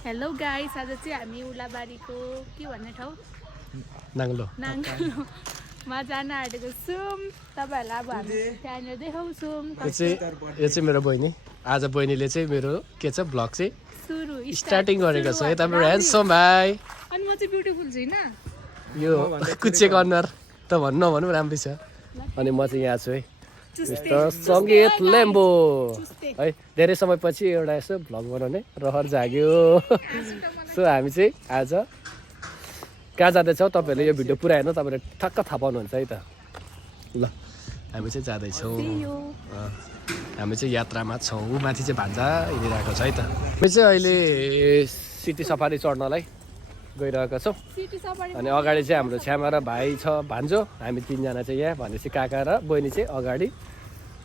Hello guys, आज चाहिँ हामी उलाबारीको के भन्ने ठाउँ नाङ्लोमा जान आँटेको छौँ। तपाईँहरूलाई अब हामी त्यहाँनिर देखाउँछौँ। यो चाहिँ मेरो बहिनी। आज बहिनीले चाहिँ मेरो के छ भ्लग चाहिँ सुरु स्टार्टिङ गरेको छ। यता मेरो ह्यान्डसम भाइ। अनि म चाहिँ ब्युटिफुल छैन। यो कुचेको अनुहार त भन्नु नभनौँ राम्रै छ। अनि म चाहिँ यहाँ छु है, मिस्टर सङ्गीत लेम्बो है। धेरै समयपछि एउटा यसो भ्लग बनाउने रहर जाग्यो। सो हामी चाहिँ आज कहाँ जाँदैछौँ तपाईँहरूले यो भिडियो पुरा हेर्नु, तपाईँले ठक्क थाहा पाउनुहुन्छ है त। ल हामी चाहिँ जाँदैछौँ, हामी चाहिँ यात्रामा छौँ। माथि चाहिँ भान्जा हिँडिरहेको छ है त। हामी चाहिँ अहिले सिटी सफारी चढ्नलाई गइरहेको छौँ। अनि अगाडि चाहिँ हाम्रो छ्यामा र भाइ छ भान्जो। हामी तिनजना चाहिँ यहाँ भनेपछि काका र बहिनी चाहिँ अगाडि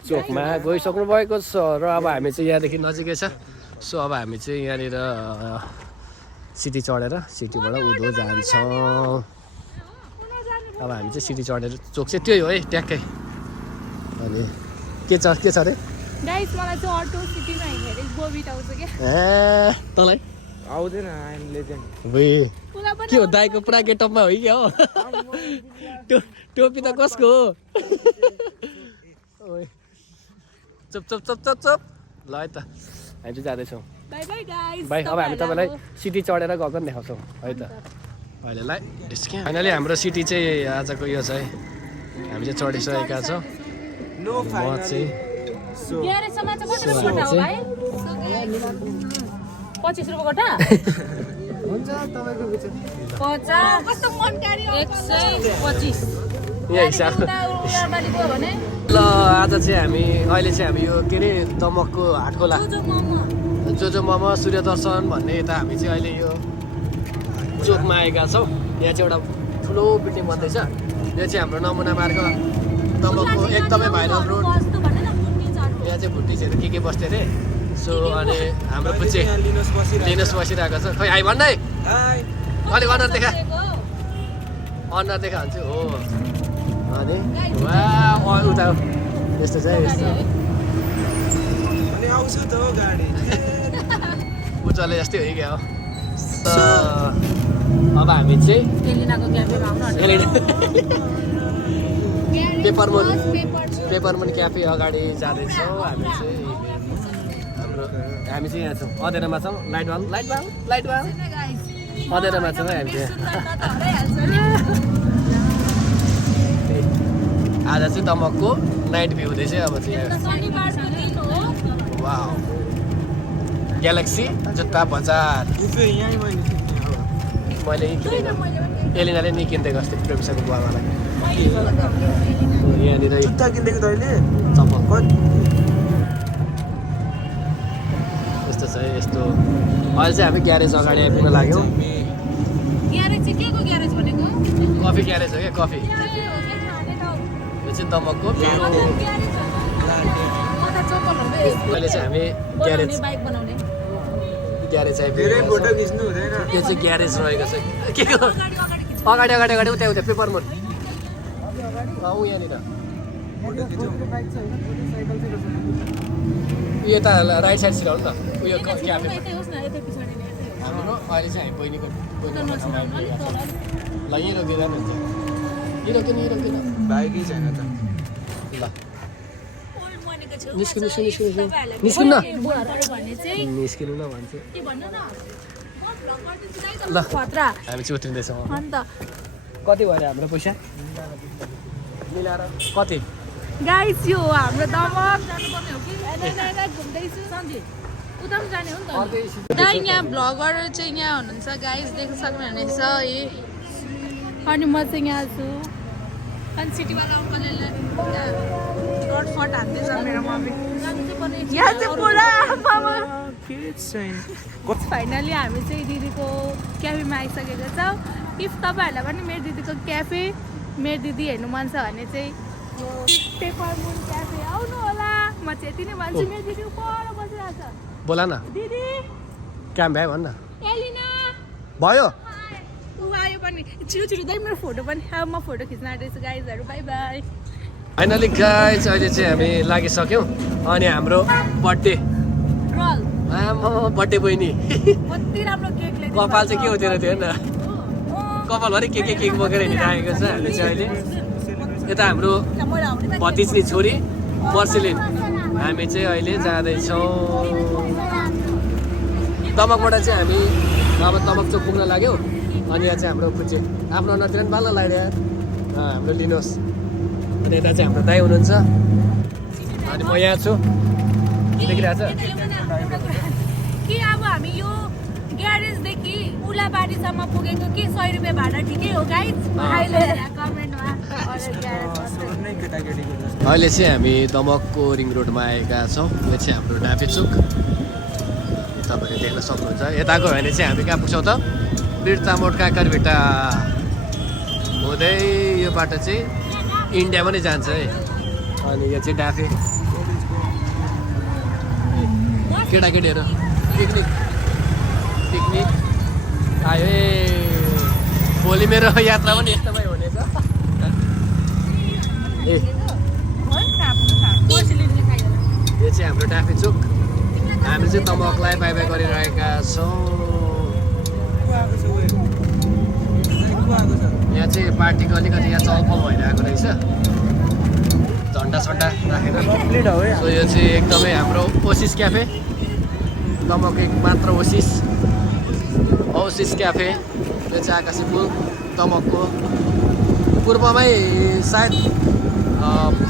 चोकमा गइसक्नु भएको छ। र अब हामी चाहिँ यहाँदेखि नजिकै छ। सो अब हामी चाहिँ यहाँनिर सिटी चढेर सिटीबाट उँधो जान्छौँ। अब हामी चाहिँ सिटी चढेर चोक चाहिँ त्यही हो है ट्याक्कै। अनि के छ अरे गाइस, मलाई चाहिँ अटो सिटीमा हिँडेर बोबिट आउँछ क्या। ए तँलाई आउँदैन, आइएम लेजेन्ड। के हो दाइको पुरा गेटअपमा हो क्या हो। टोपी त कसको हो? चुप चुप चुप चुप चुप। ल है त हामी चाहिँ जाँदैछौँ। By by guys. भाइ अब हामी तपाईँलाई सिटी चढेर गएको पनि देखाउँछौँ है त। अहिलेलाई फाइनली हाम्रो सिटी चाहिँ आजको यो छ है। हामी चाहिँ चढिसकेका छौँ। म चाहिँ 25 रुपियाँ गोटा हुन्छ तपाईँको विचार। 50 कस्तो मनकारी 125 यहाँ हिसाब। ल आज चाहिँ हामी अहिले चाहिँ हामी यो के अरे दमकको हाटखोला जो मोमो सूर्य दर्शन भन्ने यता हामी चाहिँ अहिले यो चोकमा आएका छौँ। यहाँ चाहिँ एउटा ठुलो बिल्डिङ बन्दैछ। यो चाहिँ हाम्रो नमुना मार्ग दमकको एकदमै भाइरल रोड। यहाँ चाहिँ भुटिजहरू के बस्थ्यो अरे। सो अनि हाम्रो पुच्चे लिनुहोस् बसिरहेको छ। खै आइ भन्दै अलिक अनुहार देखा, अनुहार देखा भन्छु हो। अनि वा उता यस्तो छ यस्तो। अनि आउँछ त हो गाडी। उचाले जस्तै हो क्या हो। अब हामी चाहिँ पेपरमुन क्याफे अगाडि जाँदैछौँ। हामी चाहिँ यहाँ छौँ अँधेरोमा छौँ। लाइट वाल अँधेरोमा छौँ है हामी चाहिँ। आज चाहिँ दमकको नाइट भ्यू हुँदैछ। अब चाहिँ वाउ ग्यालेक्सी जुत्ता बजार मैले किनेको। एलिनाले नि किनिदिएको अस्ति प्रेमसाको बुवामालाई। यहाँनिर जुत्ता किनेको त अहिले चम्पक यस्तो छ यस्तो। अहिले चाहिँ हामी ग्यारेज अगाडि आइपुग्न लाग्यौँ। कफी ग्यारेज हो क्या कफी। यो चाहिँ दमकको अहिले चाहिँ हामी ग्यारेज धेरै आइपुग्यो। फोटो खिच्नु हुँदैन। यो चाहिँ ग्यारेज रहेको छ। के को अगाडि उता पेपरमुन यहाँनिर यता राइट साइड सिराउनु न उयो क्याफे हाम्रो। अहिले चाहिँ हामी बहिनीको ल यहीँ रोकिँदैन हुन्छ। यहीँ रोकिनु बाइकै छैन त। ल निस्किनु न भन्छु। ल हामी चाहिँ उत्रिँदैछौँ। कति भयो अरे हाम्रो पैसा मिलाएर कति? गाइस यो हाम्रो दमक जानुपर्ने हो कि घुम्दैछु उता पनि जाने हो नि त। गाई यहाँ भ्लगर चाहिँ यहाँ हुनुहुन्छ गाइस, देख्न सक्नुहुनेछ है। अनि म चाहिँ यहाँ छु। अनि सिटीवाला अङ्कलले रडफट हान्दैछ मेरो मम्मी। यहाँ चाहिँ पुरा फाइनली हामी चाहिँ दिदीको क्याफेमा आइसकेको छौँ। इफ तपाईँहरूलाई पनि मेरो दिदीको क्याफे मेरो दिदी हेर्नु मन छ भने चाहिँ यो पेपरमुन क्याफे आउनु होला। म चाहिँ यति नै भन्छु। मेरो दिदी पर बसिरहेको छ। बोला न दिदी काम भ्यायो भन्न एलिना भयो। ऊ आयो पनि छिटो दाइ मेरो फोटो पनि। अब म फोटो खिच्न आँटेछु गाइजहरू। Bye bye. फाइनली गाइज अहिले चाहिँ हामी लागिसक्यौँ। अनि हाम्रो बर्थडे रोल आमा बर्थडे बहिनी कति राम्रो केक ल्याइदिनु कपाल चाहिँ के हुँदैन थियो नि कपालभरि केक बोकेर हिँडिरहेको छ हामी चाहिँ अहिले यता हाम्रो भतिजनी छोरी पर्सिलिन हामी चाहिँ अहिले जाँदैछौँ तमकबाट चाहिँ हामी अब तमक चोक पुग्न लाग्यो अनि यहाँ चाहिँ हाम्रो खुच्चे आफ्नो अनुहारतिर पनि बाल्न लाग्यो हाम्रो लिनुहोस् अनि यता चाहिँ हाम्रो दाइ हुनुहुन्छ अनि म यहाँ छु देखिरहेछ कि अब हामी यो ग्यारेजदेखि उलाबारीसम्म पुगेको कि 100 रुपियाँ भाडा ठिकै हो गाइज कमेन्टमा अहिले चाहिँ हामी दमकको रिङ रोडमा आएका छौँ यो चाहिँ हाम्रो डाँफे चोक तपाईँले देख्न सक्नुहुन्छ यताको भने चाहिँ हामी कहाँ पुग्छौँ त बिर्तामोड काकरभिट्टा हुँदै यो बाटो चाहिँ इन्डिया पनि जान्छ है अनि यो चाहिँ डाँफे केटाकेटीहरू पिकनिक आयो भोलि मेरो यात्रा पनि यस्तोमै हुनेछ ए यो चाहिँ हाम्रो डाँफे चोक हामी चाहिँ तमकलाई बाई बाई गरिरहेका छौँ यहाँ चाहिँ पार्टीको अलिकति यहाँ चलफल भइरहेको रहेछ झन्डा सन्डा राखेर सो यो चाहिँ एकदमै हाम्रो ओसिस क्याफे तमक एक मात्र ओसिस क्याफे यो चाहिँ आकाशी पुल तमकको पूर्वमै सायद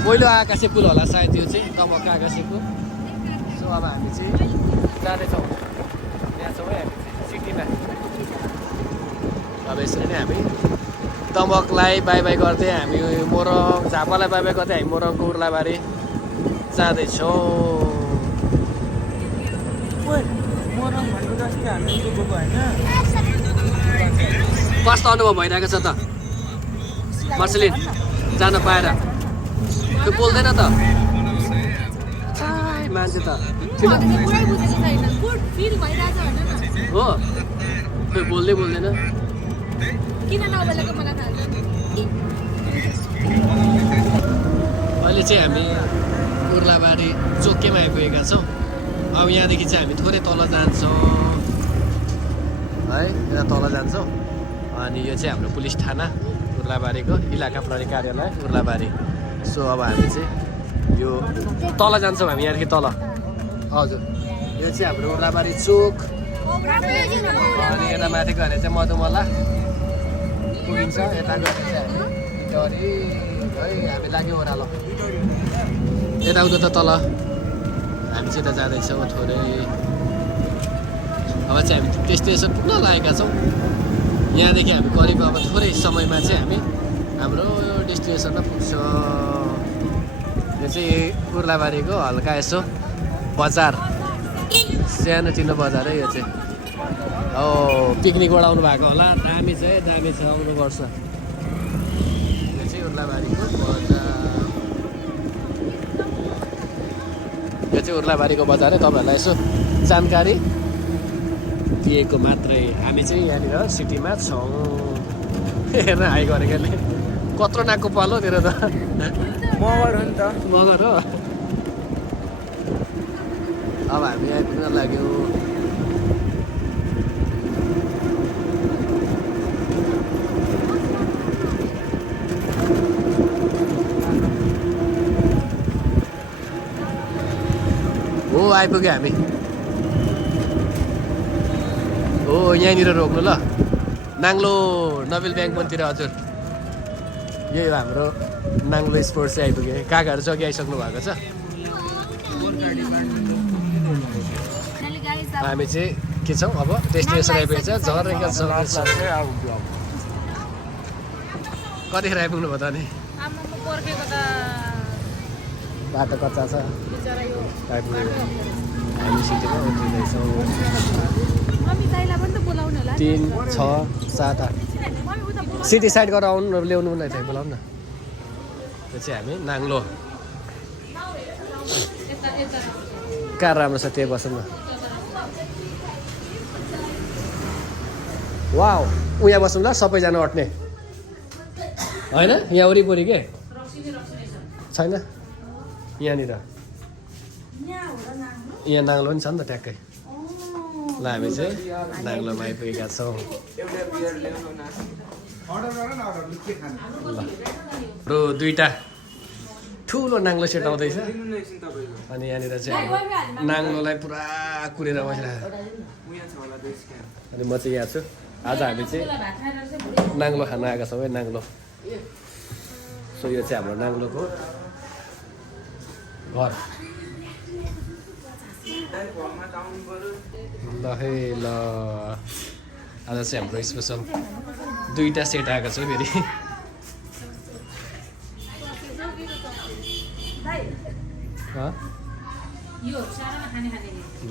पहिलो आकाशी पुल होला सायद यो चाहिँ तमकको आकाशी पुल सो अब हामी चाहिँ जाँदैछौँ यहाँ छौँ है हामी चाहिँ सिटीमा अब यसरी नै हामी तमकलाई बाई बाई गर्दै हामी मोरङ झापालाई बाई बाई गर्दै हामी मोरङको उर्लाबारी जाँदैछौँ कस्तो अनुभव भइरहेको छ त पर्सिलिन जान पाएर त्यो बोल्दैन त मान्छे त हो खै बोल्दै बोल्दैन अहिले चाहिँ हामी उर्लाबारी चोकैमा आइपुगेका छौँ अब यहाँदेखि चाहिँ हामी थोरै तल जान्छौँ है यहाँ तल जान्छौँ अनि यो चाहिँ हाम्रो पुलिस थाना उर्लाबारीको इलाका प्रहरी कार्यालय उर्लाबारी सो अब हामी चाहिँ यो तल जान्छौँ हामी यहाँदेखि तल हजुर यो चाहिँ हाम्रो उर्लाबारी चोक अनि यता माथि गएर चाहिँ मधुमला पुगिन्छ यता गएर चाहिँ हामी है हामी लाग्यो ओह्रालो यताउता त तल हामी चाहिँ त जाँदैछौँ थोरै अब चाहिँ हामी डेस्टिनेसन पुग्न लागेका छौँ यहाँदेखि हामी करिब अब थोरै समयमा चाहिँ हामी हाम्रो डेस्टिनेसनमा पुग्छौँ यो चाहिँ उर्लाबारीको हल्का यसो बजार सानोतिनो बजार है यो चाहिँ हो पिकनिकबाट आउनु भएको होला दामी छ आउनुपर्छ यो चाहिँ उर्लाबारीको बजार यो चाहिँ उर्लाबारीको बजार है तपाईँहरूलाई यसो जानकारी दिएको मात्रै हामी चाहिँ यहाँनिर सिटीमा छौँ हेर्न हाई गरेकोले कत्रो नाकको पालो तेरो त मगर हो नि त मगर हो अब हामी आइपुग्न लाग्यो हो आइपुग्यो हामी हो यहीँनिर रोक्नु ल नाङ्लो नोबेल ब्याङ्क मन्दिर हजुर यही हो हाम्रो नाङ्लो स्पोर्ट्स चाहिँ आइपुग्यो काकाहरू चाहिँ अघि आइसक्नु भएको छ हामी चाहिँ के छौँ अब डेस्टिनेसन आइपुगेको छ झरेका छ कतिखेर आइपुग्नु भयो त नि बाटो कच्चा छ आइपुग्यो हामी सिटीमा उत्रिँदैछौँ 3, 6, 7, 8 सिटी साइड गरेर आउनु ल्याउनु नै थियो बोलाउनु न त्यो चाहिँ हामी नाङ्लो कार राम्रो छ त्यही बसौँ न वाउ उहाँ बसौँ ल सबैजना अट्ने होइन यहाँ वरिपरि के छैन यहाँनिर यहाँ नाङ्लो पनि छ नि त ट्याक्कै ल हामी चाहिँ नाङ्लोमा आइपुगेका छौँ। ल हाम्रो दुईवटा ठुलो नाङ्लो सेट आउँदैछ अनि यहाँनिर चाहिँ नाङ्लोलाई पुरा कुरेर बसिरहेको अनि म चाहिँ यहाँ छु। आज हामी चाहिँ नाङ्लो खान आएका छौँ है, नाङ्लो। सो यो चाहिँ हाम्रो नाङ्लोको घर। ल है ल आज चाहिँ हाम्रो स्पेसल दुईवटा सेट आएको छ फेरि। ल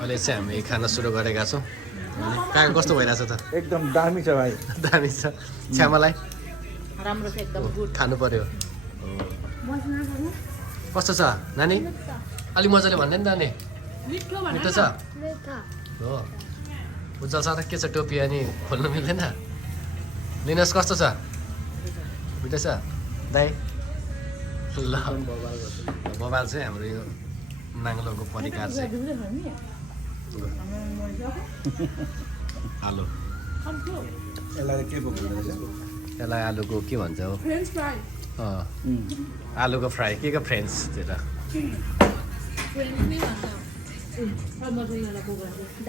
अहिले चाहिँ हामी खाना सुरु गरेका छौँ। कहाँ कस्तो भइरहेछ त? एकदम दामी छ भाइ। दामी छ। छ्यामालाई राम्रो छ एकदम गुड। खानु पर्यो। कस्तो छ नानी? अलिक मजाले भन्ने नि नानी। मिठो छ हो। उज्जवल साथ के छ टोपी अनि खोल्नु मिल्दैन? लिनुहोस् कस्तो छ? मिठो छ दाइ? ल बबाल चाहिँ हाम्रो यो नाङ्लोको परिकार चाहिँ आलु। यसलाई आलुको के भन्छ हो? आलुको फ्राई के को फ्रेन्च त्यो त?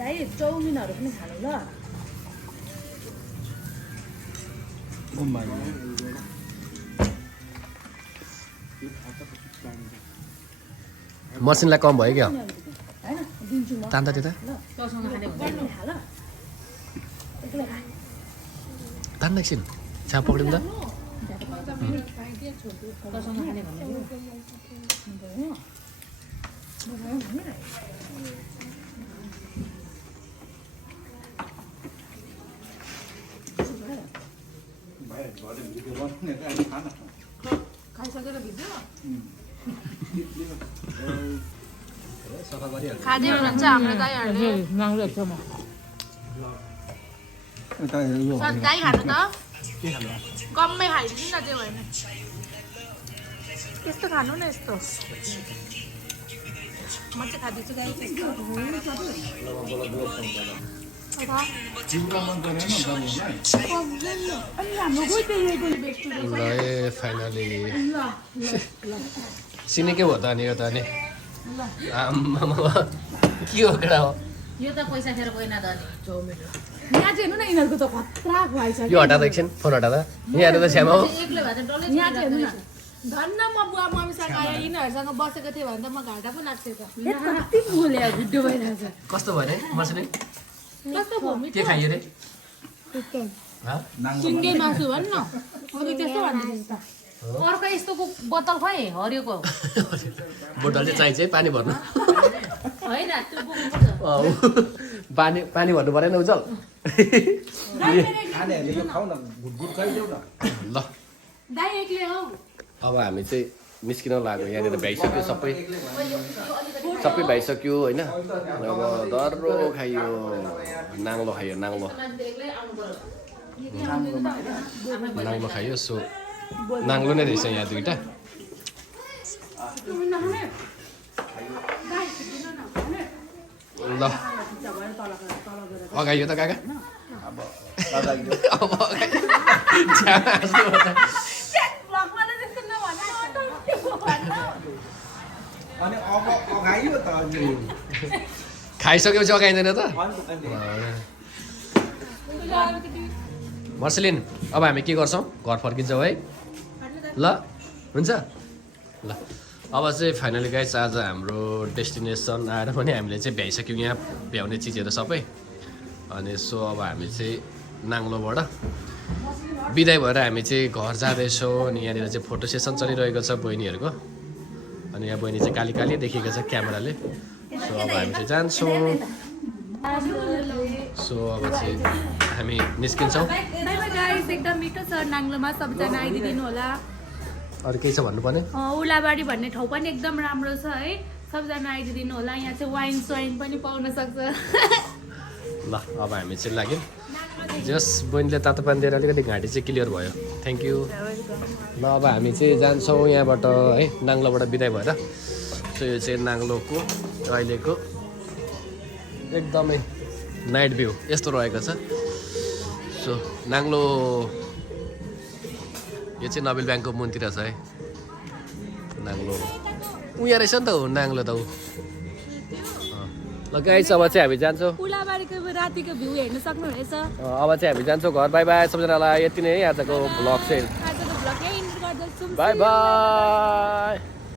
दाइ चाउमिनहरू पनि खानु ल। मसिनलाई कम भयो क्या तान्दा त्यो त? तान्दा एकछिन छ्याप पक्रिनु त। खाँदै हुनुहुन्छ हाम्रो दाइहरूले। दाइ खानु त कम्मै खाइदिनु न त्यो भएन यस्तो खानु न यस्तो। म चाहिँ खाँदैछु दाइ। ल ए फाइनली सिनेकै भयो त अनि यो त अनि के हो केटा हो यो त पैसा खेर गएन त अनि चाउमिन यहाँ चाहिँ हेर्नु न यिनीहरूको त खतरा खुवाइसक्यो। यो हटा त एकछिन फोन हटा त। यहाँ हेर्नु त छ्यामा हो। एक्लै भए त डल्लै यहाँ चाहिँ हेर्नु न धन्न म बुवा मम्मीसँग आएर यिनीहरूसँग बसेको थिएँ भने त म घाटा पो लाग्थ्यो त। कति बोले गुड्डो भइरहेछ। कस्तो भयो रे मसिने? कस्तो भयो मिठो? के खाइयो रे? सिङ्गे मासु भन् न अघि त्यस्तो भन्दैछ त। अर्को यस्तोको बोतल खोइ हरियोको बोतल चाहिँ चाहिन्छ है पानी भर्नु। होइन त्यो बोक्नुपर्छ। पानी भर्नु परेन उज्जवल? ल दाइ एक्लै हौ। अब हामी चाहिँ निस्किन लाग्यो। यहाँनिर भ्याइसक्यो सबै भ्याइसक्यो होइन। अब दर्रो खाइयो नाङ्लो खाइयो नाङ्लो खाइयो। सो नाङ्लो नै रहेछ यहाँ दुईवटा। ल अगाइयो त काका अब खाइसकेपछि अगाइँदैन त? मर्सलिन अब हामी के गर्छौँ? घर फर्किन्छौँ है। ल हुन्छ ल अब चाहिँ फाइनली गाइस आज हाम्रो डेस्टिनेसन आएर पनि हामीले चाहिँ भ्याइसक्यौँ यहाँ भ्याउने चिजहरू सबै। अनि सो अब हामी चाहिँ नाङ्लोबाट बिदाई भएर हामी चाहिँ घर जाँदैछौँ। अनि यहाँनिर चाहिँ फोटो सेसन चलिरहेको छ बहिनीहरूको। अनि यहाँ बहिनी चाहिँ काली काली देखेको छ क्यामेराले। सो अब हामी चाहिँ जान्छौँ। सो अब चाहिँ हामी निस्किन्छौँ। एकदम मिठो छ नाङ्लोमा, सबैजना आइदिनु होला। अरू केही छ भन्नुपर्ने? उलाबारी भन्ने ठाउँ पनि एकदम राम्रो छ है। सबजना आइदिनु होला यहाँ चाहिँ वाइन स्वाइन पनि पाउन सक्छ ल अब हामी चाहिँ लाग्यौँ जस बहिनीले तातो पानी दिएर अलिकति घाँटी चाहिँ क्लियर भयो थ्याङ्क यू ल अब हामी चाहिँ जान्छौँ यहाँबाट है नाङ्लोबाट बिदाई भएर सो यो चाहिँ नाङ्लोको अहिलेको एकदमै नाइट भ्यू यस्तो रहेको छ सो नाङ्लो यो चाहिँ नबिल ब्याङ्कको मुनतिर छ है नाङ्लो उहाँ रहेछ नि त हो नाङ्लो त ऊ ल गाइस अब चाहिँ हामी जान्छौँ पुलाबारीको रातिको भ्यू हेर्न सक्नुहुनेछ अब चाहिँ हामी जान्छौँ घर बाई बाई सबैजनालाई यति नै आजको भ्लग चाहिँ आजको भ्लग यही इन्ड गर्दछु बाई बाई